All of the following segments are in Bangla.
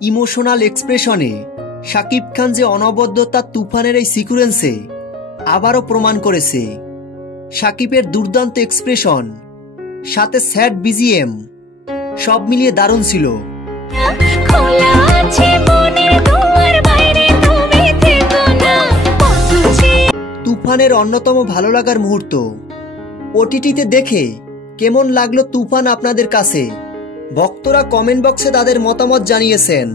ইমোশনাল এক্সপ্রেশনে শাকিব খান যে অনবদ্যতা তুফানের এই সিকুয়েন্সে আবারও প্রমাণ করেছে। শাকিবের দুর্দান্ত এক্সপ্রেশন সাথে স্যাড বিজিএম সব মিলিয়ে দারুণ ছিল। তুফানের অন্যতম ভালো লাগার মুহূর্ত। ওটিটিতে দেখে কেমন লাগলো তুফান আপনাদের কাছে? ভক্তরা কমেন্ট বক্সে তাদের মতামত জানিয়েছেন।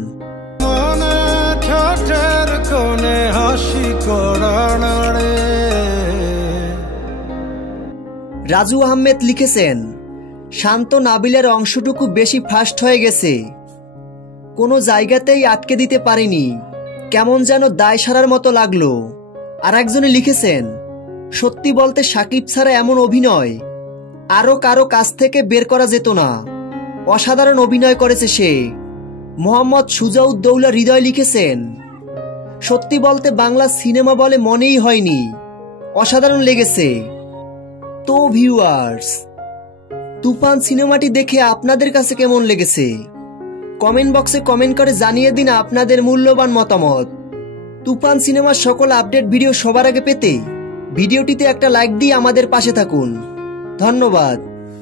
রাজু আহমেদ লিখেছেন, শান্ত নাবিলের অংশটুকু বেশি ফাস্ট হয়ে গেছে, কোনো জায়গাতেই আটকে দিতে পারিনি, কেমন যেন দায় সারার মতো লাগলো। আর একজনে লিখেছেন, সত্যি বলতে শাকিব ছাড়া এমন অভিনয় আরো কারো কাছ থেকে বের করা যেত না, অসাধারণ অভিনয় করেছে সে। মোহাম্মদ সুজাউদ্দৌলা হৃদয় লিখেছেন, সত্যি বলতে বাংলা সিনেমা বলে মনেই হয়নি, অসাধারণ লেগেছে। তো ভিউয়ার্স, তুফান সিনেমাটি দেখে আপনাদের কাছে কেমন লেগেছে কমেন্ট বক্সে কমেন্ট করে জানিয়ে দিন আপনাদের মূল্যবান মতামত। তুফান সিনেমার সকল আপডেট ভিডিও সবার আগে পেতে ভিডিওটিতে একটা লাইক দিয়ে আমাদের পাশে থাকুন। ধন্যবাদ।